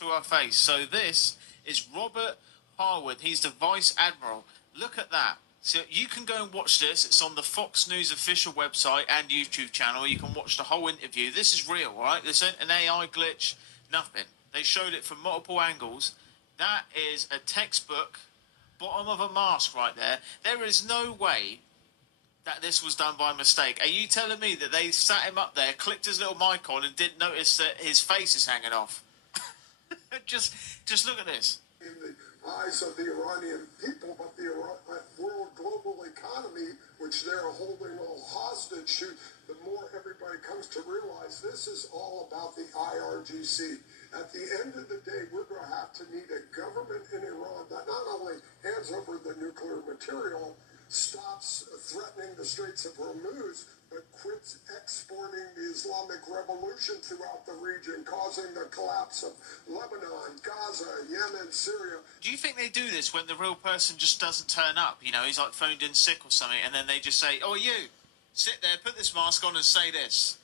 to our face. So this is Robert Harwood. He's the Vice Admiral. Look at that. So you can go and watch this. It's on the Fox News official website and YouTube channel. You can watch the whole interview. This is real, right? This isn't an AI glitch, nothing. They showed it from multiple angles. That is a textbook bottom of a mask right there. There is no way that this was done by mistake. Are you telling me that they sat him up there, clicked his little mic on, and didn't notice that his face is hanging off? just look at this. In the eyes of the Iranian people, but the world global economy, which they're holding all hostage to, the more everybody comes to realize this is all about the IRGC. At the end of the day, we're going to have to need a government in Iran that not only hands over the nuclear material, stops threatening the Straits of Hormuz, but quits exporting the Islamic Revolution throughout the region, causing the collapse of Lebanon, Gaza, Yemen, Syria. Do you think they do this when the real person just doesn't turn up? You know, he's like phoned in sick or something, and then they just say, "Oh, you, sit there, put this mask on and say this."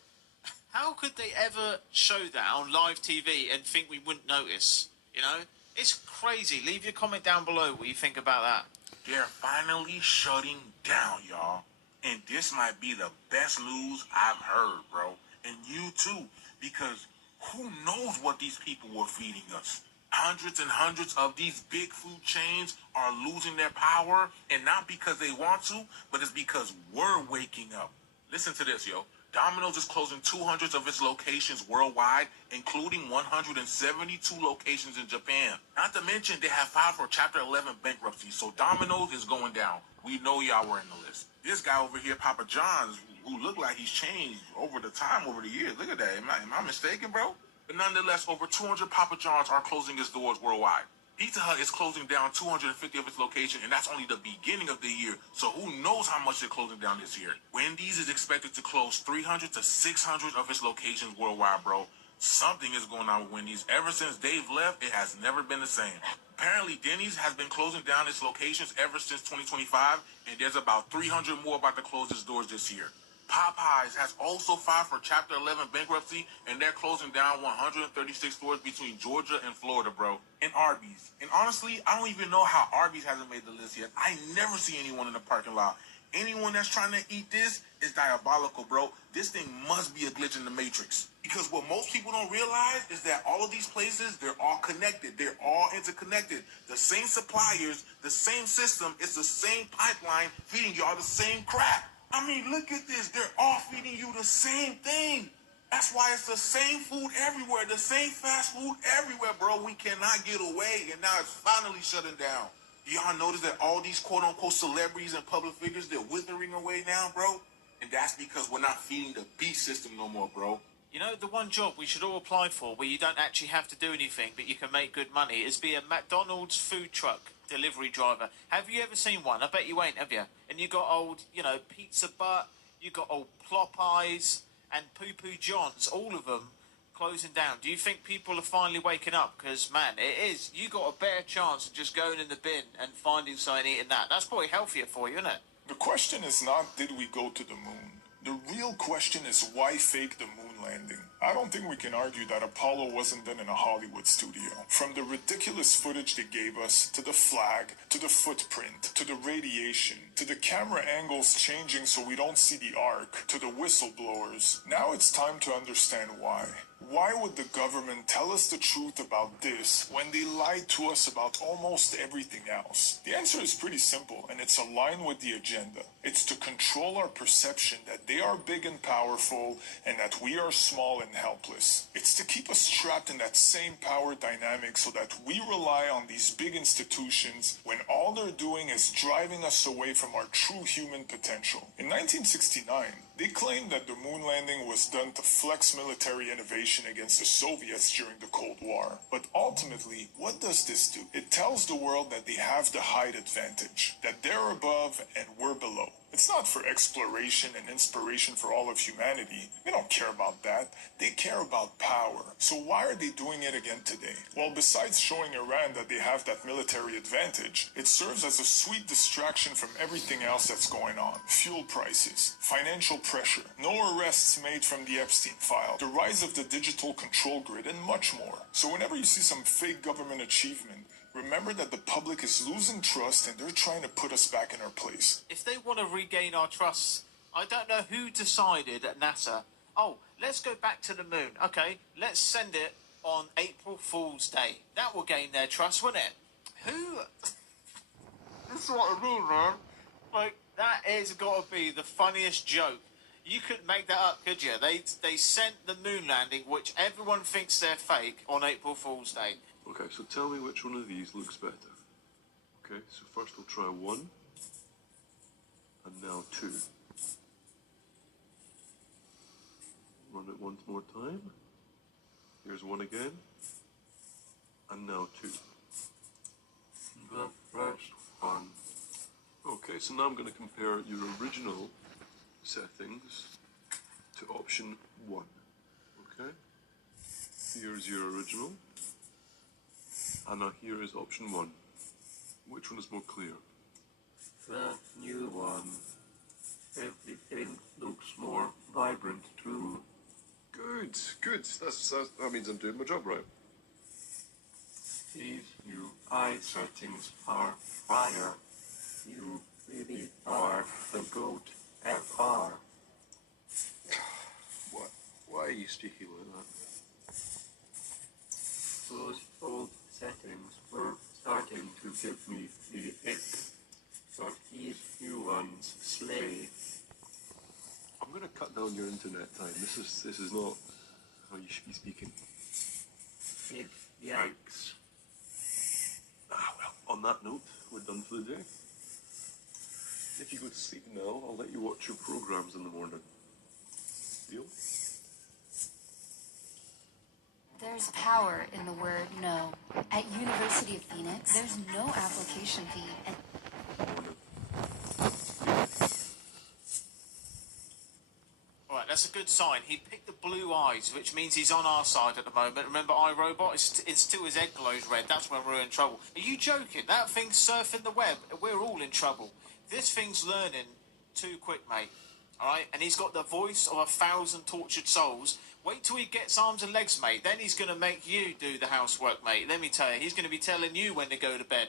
How could they ever show that on live TV and think we wouldn't notice? You know? It's crazy. Leave your comment down below what you think about that. They're finally shutting down, y'all. And this might be the best news I've heard, bro. And you too. Because who knows what these people were feeding us? Hundreds and hundreds of these big food chains are losing their power. And not because they want to, but it's because we're waking up. Listen to this, yo. Domino's is closing 200 of its locations worldwide, including 172 locations in Japan. Not to mention, they have filed for Chapter 11 bankruptcy, so Domino's is going down. We know y'all were in the list. This guy over here, Papa John's, who looked like he's changed over the time, over the years. Look at that. Am I mistaken, bro? But nonetheless, over 200 Papa John's are closing its doors worldwide. Pizza Hut is closing down 250 of its locations, and that's only the beginning of the year, so who knows how much they're closing down this year. Wendy's is expected to close 300 to 600 of its locations worldwide, bro. Something is going on with Wendy's. Ever since Dave left, it has never been the same. Apparently, Denny's has been closing down its locations ever since 2025, and there's about 300 more about to close its doors this year. Popeyes has also filed for Chapter 11 bankruptcy, and they're closing down 136 stores between Georgia and Florida, bro. And Arby's. And honestly, I don't even know how Arby's hasn't made the list yet. I never see anyone in the parking lot. Anyone that's trying to eat this is diabolical, bro. This thing must be a glitch in the Matrix. Because what most people don't realize is that all of these places, they're all connected. They're all interconnected. The same suppliers, the same system, it's the same pipeline feeding y'all the same crap. I mean, look at this. They're all feeding you the same thing. That's why it's the same food everywhere, the same fast food everywhere, bro. We cannot get away, and now it's finally shutting down. Do y'all notice that all these quote-unquote celebrities and public figures, they're withering away now, bro? And that's because we're not feeding the beast system no more, bro. You know, the one job we should all apply for where you don't actually have to do anything, but you can make good money, is be a McDonald's food truck delivery driver. Have you ever seen one? I bet you ain't, have you? And you got old, you know, Pizza Butt, you got old Plop Eyes and Poo Poo John's, all of them closing down. Do you think people are finally waking up? Because, man, it is. You got a better chance of just going in the bin and finding something eating that. That's probably healthier for you, isn't it? The question is not, did we go to the moon? The real question is, why fake the moon landing? I don't think we can argue that Apollo wasn't done in a Hollywood studio. From the ridiculous footage they gave us, to the flag, to the footprint, to the radiation, to the camera angles changing so we don't see the arc, to the whistleblowers, now it's time to understand why. Why would the government tell us the truth about this when they lied to us about almost everything else? The answer is pretty simple, and it's aligned with the agenda. It's to control our perception that they are big and powerful and that we are small and helpless. It's to keep us trapped in that same power dynamic so that we rely on these big institutions when all they're doing is driving us away from our true human potential. In 1969, they claimed that the moon landing was done to flex military innovation against the Soviets during the Cold War. But ultimately, what does this do? It tells the world that they have the height advantage, that they're above and we're below. It's not for exploration and inspiration for all of humanity. They don't care about that. They care about power. So why are they doing it again today? Well, besides showing Iran that they have that military advantage, it serves as a sweet distraction from everything else that's going on. Fuel prices, financial pressure, no arrests made from the Epstein file, the rise of the digital control grid, and much more. So whenever you see some fake government achievement, remember that the public is losing trust and they're trying to put us back in our place. If they want to regain our trust, I don't know who decided at NASA, oh, let's go back to the moon. Okay, let's send it on April Fool's Day. That will gain their trust, won't it? Who? This is what I mean, man. Like, that has got to be the funniest joke. You couldn't make that up, could you? They sent the moon landing, which everyone thinks they're fake, on April Fool's Day. Okay, so tell me which one of these looks better. Okay, so first we'll try 1, and now 2. Run it once more time. Here's 1 again, and now 2. The first one. Okay, so now I'm going to compare your original settings to option 1. Okay? Here's your original. And now here is option 1. Which one is more clear? The new one. Everything looks more vibrant too. Good, good. That means I'm doing my job right. These new eye settings are fire. You really are the GOAT FR. What? Why are you speaking like that? Those old settings were starting to give me the ick, but these new ones slay. I'm going to cut down your internet time. This is not how you should be speaking. Big yikes. Well, on that note, we're done for the day. If you go to sleep now, I'll let you watch your programs in the morning. Deal? There's power in the word no. At University of Phoenix, there's no application fee. And Alright, that's a good sign. He picked the blue eyes, which means he's on our side at the moment. Remember iRobot? It's still his egg glows red. That's when we're in trouble. Are you joking? That thing's surfing the web. We're all in trouble. This thing's learning too quick, mate. Alright? And he's got the voice of 1,000 tortured souls. Wait till he gets arms and legs, mate. Then he's going to make you do the housework, mate. Let me tell you, he's going to be telling you when to go to bed.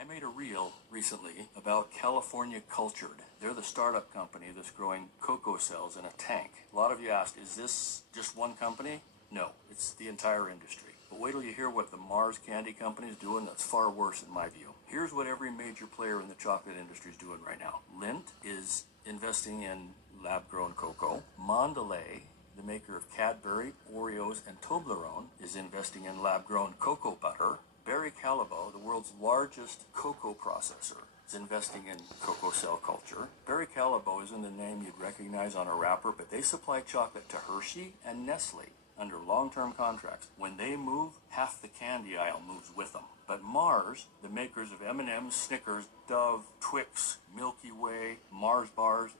I made a reel recently about California Cultured. They're the startup company that's growing cocoa cells in a tank. A lot of you asked, is this just one company? No, it's the entire industry. But wait till you hear what the Mars Candy Company is doing that's far worse in my view. Here's what every major player in the chocolate industry is doing right now. Lindt is investing in lab-grown cocoa. Mondelez, the maker of Cadbury, Oreos, and Toblerone, is investing in lab-grown cocoa butter. Barry Callebaut, the world's largest cocoa processor, is investing in cocoa cell culture. Barry Callebaut isn't a name you'd recognize on a wrapper, but they supply chocolate to Hershey and Nestle under long-term contracts. When they move, half the candy aisle moves with them. But Mars, the makers of M&M's, Snickers, Dove, Twix, Milky Way, Mars bars,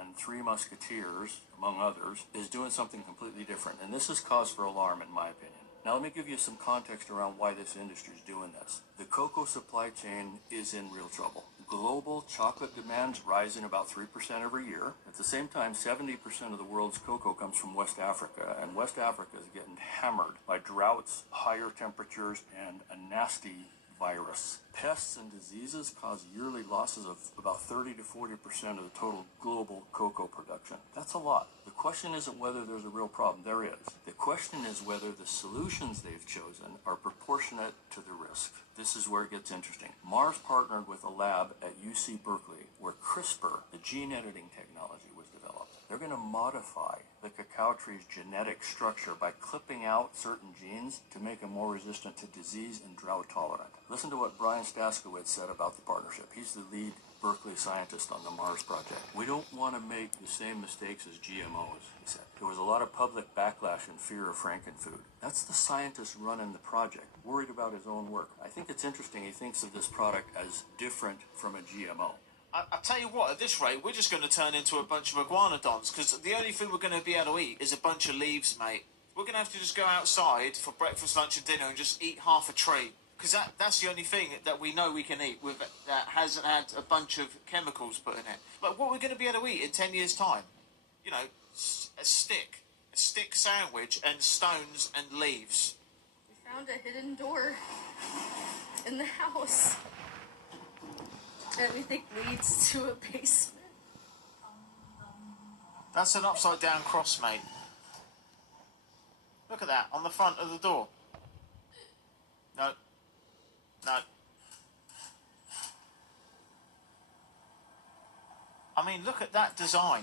and Three Musketeers, among others, is doing something completely different. And this is cause for alarm, in my opinion. Now let me give you some context around why this industry is doing this. The cocoa supply chain is in real trouble. Global chocolate demand's rising about 3% every year. At the same time, 70% of the world's cocoa comes from West Africa, and West Africa is getting hammered by droughts, higher temperatures, and a nasty virus. Pests and diseases cause yearly losses of about 30 to 40% of the total global cocoa production. That's a lot. The question isn't whether there's a real problem. There is. The question is whether the solutions they've chosen are proportionate to the risk. This is where it gets interesting. Mars partnered with a lab at UC Berkeley where CRISPR, the gene editing technology, was developed. They're going to modify the cacao tree's genetic structure by clipping out certain genes to make them more resistant to disease and drought tolerant. Listen to what Brian Staskowitz said about the partnership. He's the lead Berkeley scientist on the Mars project. We don't want to make the same mistakes as GMOs, he said. There was a lot of public backlash and fear of frankenfood. That's the scientist running the project, worried about his own work. I think it's interesting he thinks of this product as different from a GMO. I tell you what, at this rate, we're just going to turn into a bunch of iguanodons, because the only food we're going to be able to eat is a bunch of leaves, mate. We're going to have to just go outside for breakfast, lunch and dinner and just eat half a tree. because that's the only thing that we know we can eat with that hasn't had a bunch of chemicals put in it. Like, what we're going to be able to eat in 10 years' time? You know, a stick sandwich and stones and leaves. We found a hidden door in the house that we think leads to a basement. That's an upside down cross, mate. Look at that on the front of the door. No. No. I mean, look at that design.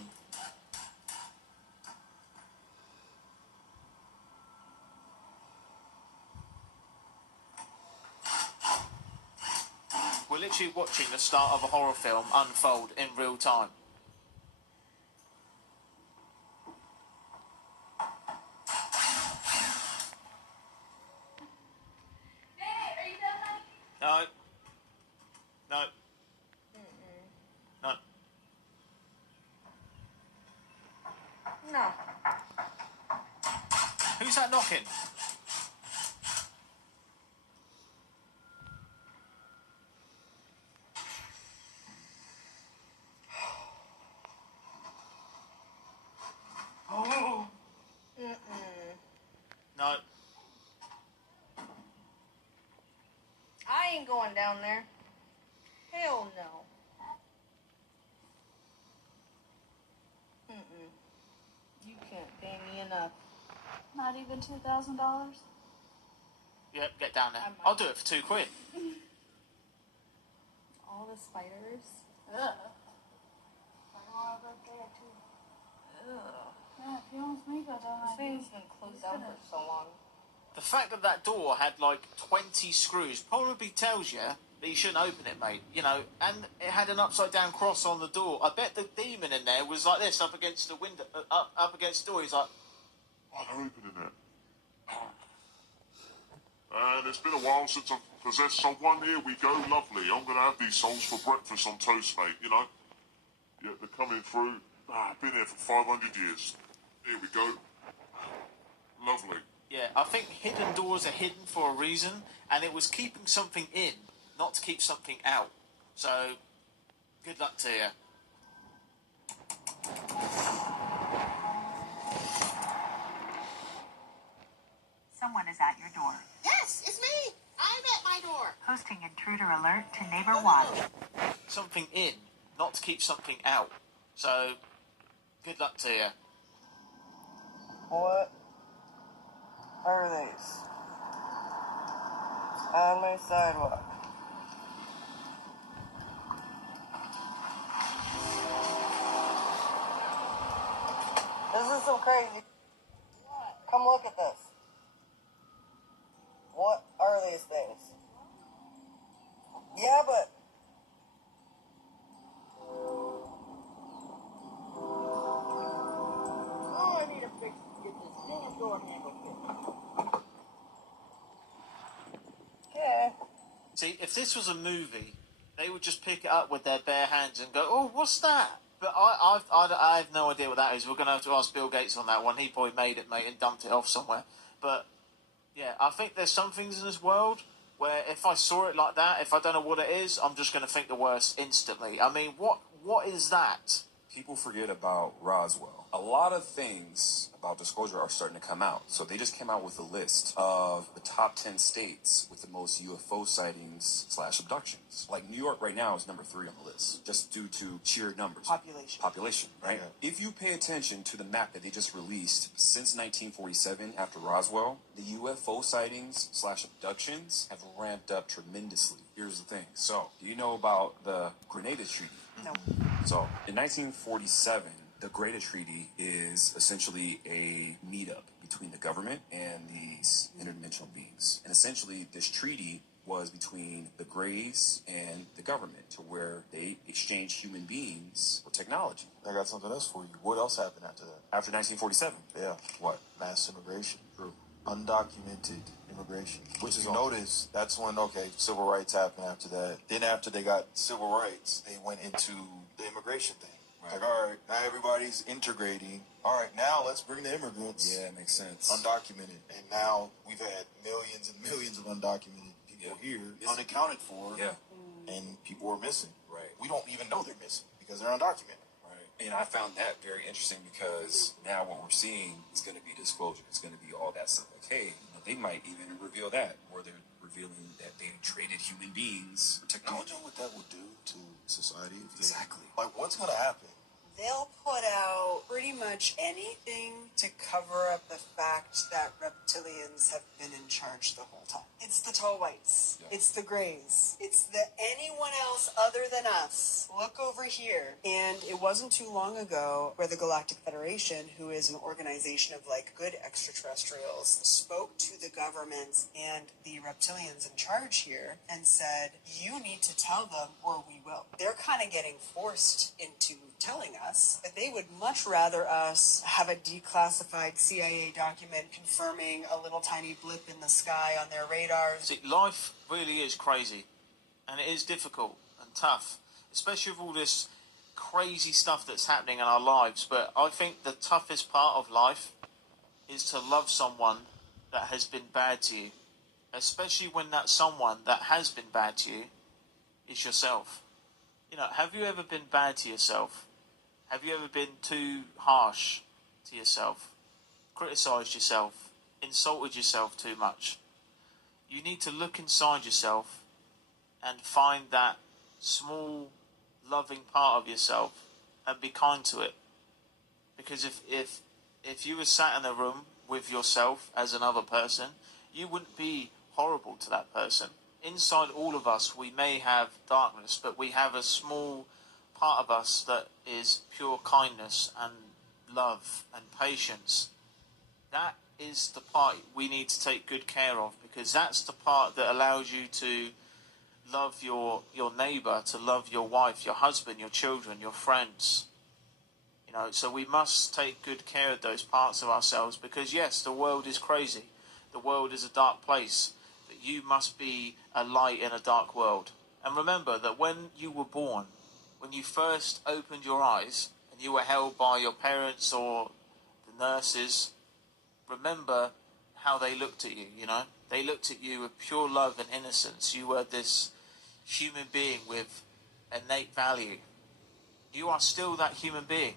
We're literally watching the start of a horror film unfold in real time. No. No. No. No. Who's that knocking? Oh. No. I ain't going down there. Hell no. You can't pay me enough. Not even $2,000? Yep, get down there. I'll do it for £2. All the spiders. Ugh. Like all over there, too. Ugh. Yeah, if you almost make that down, This thing's been closed down for so long. The fact that that door had like 20 screws probably tells you that you shouldn't open it, mate. You know, and it had an upside down cross on the door. I bet the demon in there was like this, up against the window, up against the door. He's like, "Oh, they're opening it." And it's been a while since I've possessed someone. Here we go, lovely. I'm going to have these souls for breakfast on toast, mate, you know. Yeah, they're coming through. I've been here for 500 years. Here we go. Lovely. yeah, I think hidden doors are hidden for a reason, and it was keeping something in, not to keep something out. So, good luck to you. Someone is at your door. Yes, it's me. I'm at my door. Posting intruder alert to neighbor watch. Something in, not to keep something out. So, good luck to you. What are these? On my sidewalk. This is so crazy. Come look at this. What are these things? Yeah, but... Oh, I need a fix to get this damn door handle fixed. Okay. See, if this was a movie, they would just pick it up with their bare hands and go, "Oh, what's that?" But I have no idea what that is. We're going to have to ask Bill Gates on that one. He probably made it, mate, and dumped it off somewhere. But, yeah, I think there's some things in this world where if I saw it like that, if I don't know what it is, I'm just going to think the worst instantly. I mean, what is that? People forget about Roswell. A lot of things about disclosure are starting to come out. So they just came out with a list of the top 10 states with the most UFO sightings / abductions. Like New York right now is number 3 on the list, just due to sheer numbers. Population, right? Yeah. If you pay attention to the map that they just released, since 1947, after Roswell, the UFO sightings / abductions have ramped up tremendously. Here's the thing. So, do you know about the Grenada Treaty? No. So, in 1947, the Greada Treaty is essentially a meetup between the government and these interdimensional beings. And essentially, this treaty was between the Greys and the government, to where they exchanged human beings for technology. I got something else for you. What else happened after that? After 1947? Yeah. What? Mass immigration. True. Undocumented immigration. Which is you notice that's when, okay, civil rights happened after that. Then after they got civil rights, they went into the immigration thing. Right. Like, all right, now everybody's integrating. All right, now let's bring the immigrants. Yeah, it makes sense. Undocumented. And now we've had millions and millions of undocumented undocumented people here, unaccounted for, and people are missing. Right. We don't even know they're missing because they're undocumented. And I found that very interesting because now what we're seeing is going to be disclosure. It's going to be all that stuff. Like, hey, they might even reveal that, or they're revealing that they traded human beings for technology. Do you know what that would do to society? Exactly. Like, what's going to happen? They'll put out pretty much anything to cover up the fact that reptilians have been in charge the whole time. It's the tall whites. Yeah. It's the grays. It's the anyone else other than us. Look over here. And it wasn't too long ago where the Galactic Federation, who is an organization of like good extraterrestrials, spoke to the governments and the reptilians in charge here and said, you need to tell them or we will. They're kind of getting forced into telling us that they would much rather us have a declassified CIA document confirming a little tiny blip in the sky on their radars. See, life really is crazy, and it is difficult and tough, especially with all this crazy stuff that's happening in our lives. But I think the toughest part of life is to love someone that has been bad to you, especially when that someone that has been bad to you is yourself. You know, have you ever been bad to yourself? Have you ever been too harsh to yourself? Criticised yourself? Insulted yourself too much? You need to look inside yourself and find that small, loving part of yourself and be kind to it. Because if you were sat in a room with yourself as another person, you wouldn't be horrible to that person. Inside all of us, we may have darkness, but we have a small part of us that is pure kindness and love and patience. That is the part we need to take good care of, because that's the part that allows you to love your neighbour, to love your wife, your husband, your children, your friends. You know, so we must take good care of those parts of ourselves, because yes, the world is crazy. The world is a dark place. But you must be a light in a dark world. And remember that when you were born, when you first opened your eyes and you were held by your parents or the nurses, remember how they looked at you, you know? They looked at you with pure love and innocence. You were this human being with innate value. You are still that human being.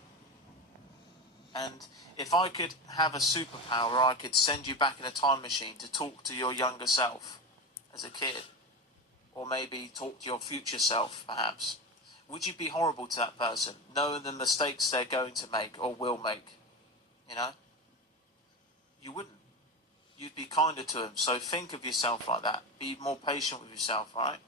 And if I could have a superpower, I could send you back in a time machine to talk to your younger self as a kid. Or maybe talk to your future self, perhaps. Would you be horrible to that person, knowing the mistakes they're going to make or will make? You know? You wouldn't. You'd be kinder to them. So think of yourself like that. Be more patient with yourself, right?